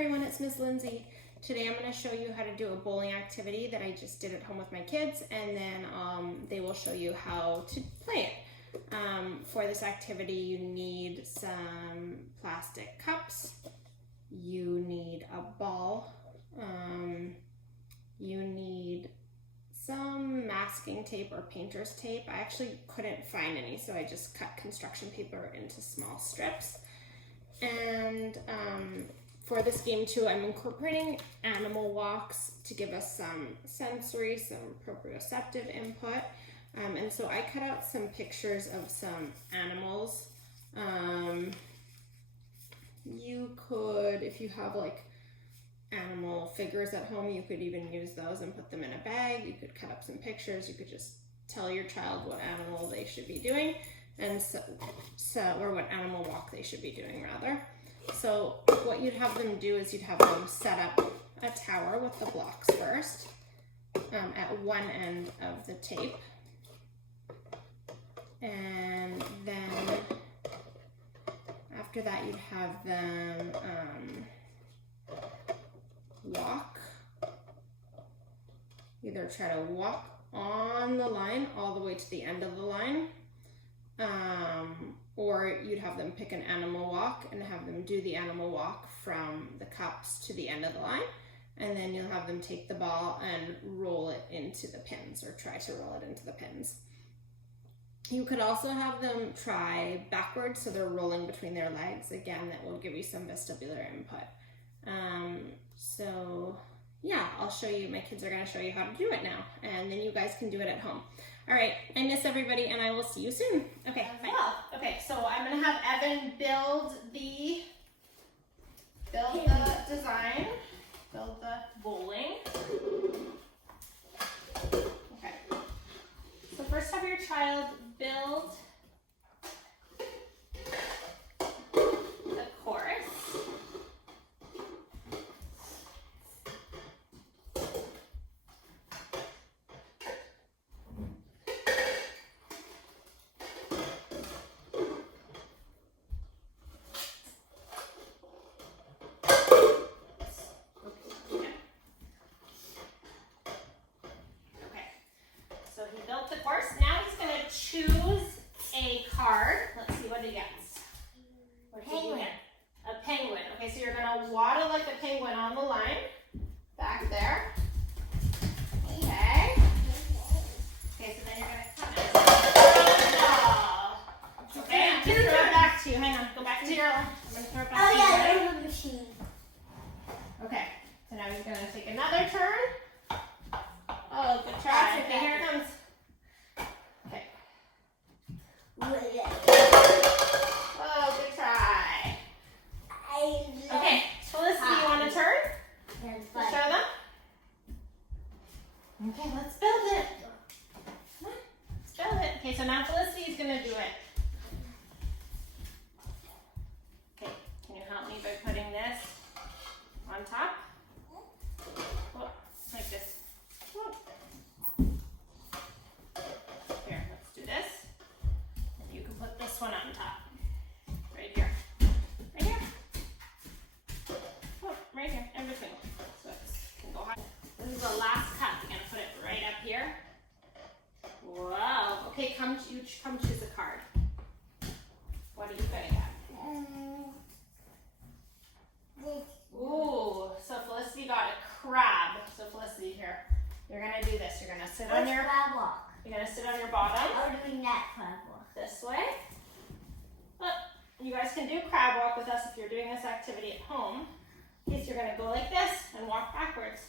everyone, it's Miss Lindsay. Today I'm going to show you how to do a bowling activity that I just did at home with my kids, and then they will show you how to play it. For this activity you need some plastic cups, you need a ball, you need some masking tape or painter's tape. I actually couldn't find any, so I just cut construction paper into small strips. And for this game too, I'm incorporating animal walks to give us some sensory, some proprioceptive input. And so I cut out some pictures of some animals. You could, if you have like animal figures at home, you could even use those and put them in a bag. You could cut up some pictures. You could just tell your child what animal they should be doing, and or what animal walk they should be doing rather. So what you'd have them do is you'd have them set up a tower with the blocks first at one end of the tape, and then after that you'd have them walk, either try to walk on the line all the way to the end of the line, or you'd have them pick an animal walk and have them do the animal walk from the cups to the end of the line, and then you'll have them take the ball and roll it into the pins, or try to roll it into the pins. You could also have them try backwards, so they're rolling between their legs. Again, that will give you some vestibular input. So yeah, I'll show you, my kids are gonna show you how to do it now, and then you guys can do it at home. All right, I miss everybody, and I will see you soon. Okay, bye. Well, okay, so I'm gonna have Evan build the design, build the bowling. Okay, so first have your child build the course. So he built the course. Now he's going to choose a card. Let's see what he gets. Penguin. A penguin. Okay, so you're going to waddle like a penguin on the line. Back there. Okay. Okay, so then you're going to come in. Okay, I'm going to throw it back to you. Hang on. Go back to your line. I'm going to throw it back to you. Oh yeah, there's a machine. Okay, so now he's going to take another turn. Oh, good try. Okay, here it comes. Okay. Oh, good try. Okay, Felicity, you want to turn? Show them? Okay, let's build it. Come on, let's build it. Okay, so now Felicity's going to do it. Okay, can you help me by putting this on top? Oh, like this. Oh. Here, let's do this. And you can put this one on top. Right here. Right here. Oh, right here, in between. So it can go high. This is the last cup. You're gonna put it right up here. Wow. Okay, come choose a card. What are you gonna get? Ooh, so Felicity got a crab. So Felicity, here, you're gonna do this. You're gonna sit on your crab walk? You're gonna sit on your bottom. How do we not crab walk? This way. Look, you guys can do crab walk with us if you're doing this activity at home. Okay, so you're gonna go like this and walk backwards.